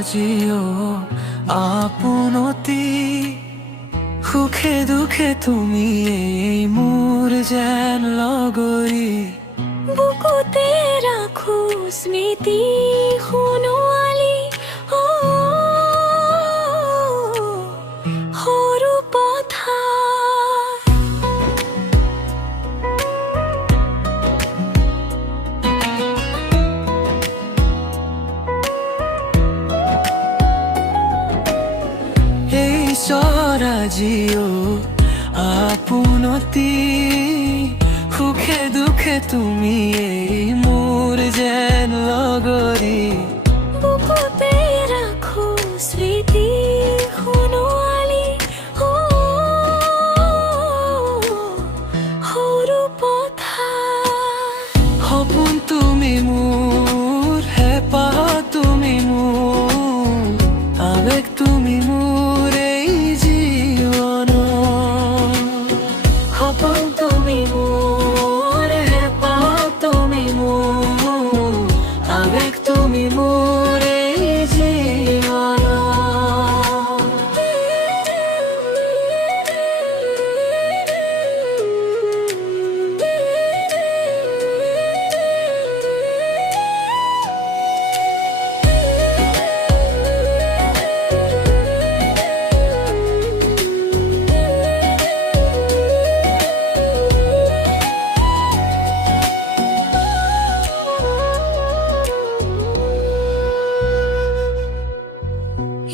আজিও আপোনতি সুখে দুখে তুমি এই মোৰ যেন লগৰী বুকুতে ৰাখো স্মৃতি সোণোৱালী সৰু পথাৰ এই চৰ আজিও আপোনতি সুখে দুখে তুমি এই মোৰ যেন লগৰী বুকুতে ৰাখো স্মৃতি সোণোৱালী সৰু পথাৰ সপোন তুমি মোৰ হেঁপাহ তুমি মোৰ আবেগ তুমি মোৰ এই জীৱনৰ সপোন তুমি মোৰ হেঁপাহ তুমি মোৰ আবেগ তুমি মোৰ এই জীৱনৰ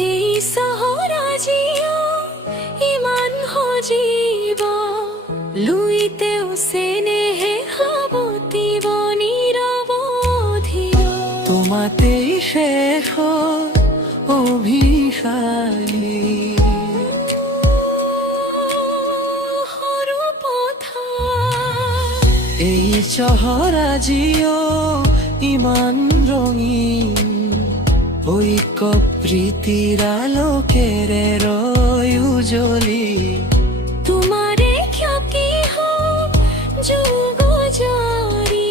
এই চহৰ আজিও ইমান সজীৱ লুইতেও চেনেহে সাৱটিব নিৰৱধিৰ তোমাতেই শেষ অভিশালী সৰু পথাৰ এই চহৰ আজিও ইমান ৰঙীন ঐক্য প্ৰীতিৰ আলোকেৰে ৰয় উজ্বলি তোমাৰে ক্ষতি হওক যুগ জৰি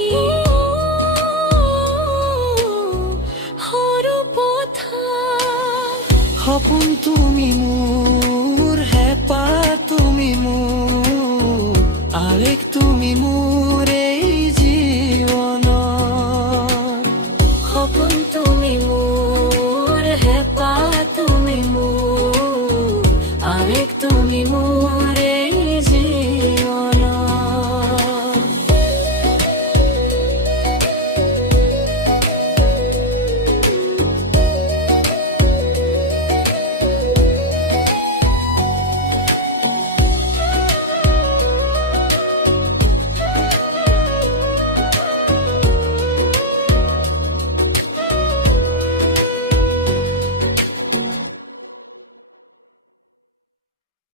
সৰু পথাৰ সপোন তুমি মোৰ হেঁপাহ তুমি মোৰ আবেগ তুমি মোৰ এই জীৱনৰ সপোন তুমি মোৰ হেঁপাহ তুমি মোৰ আবেগ তুমি মোৰ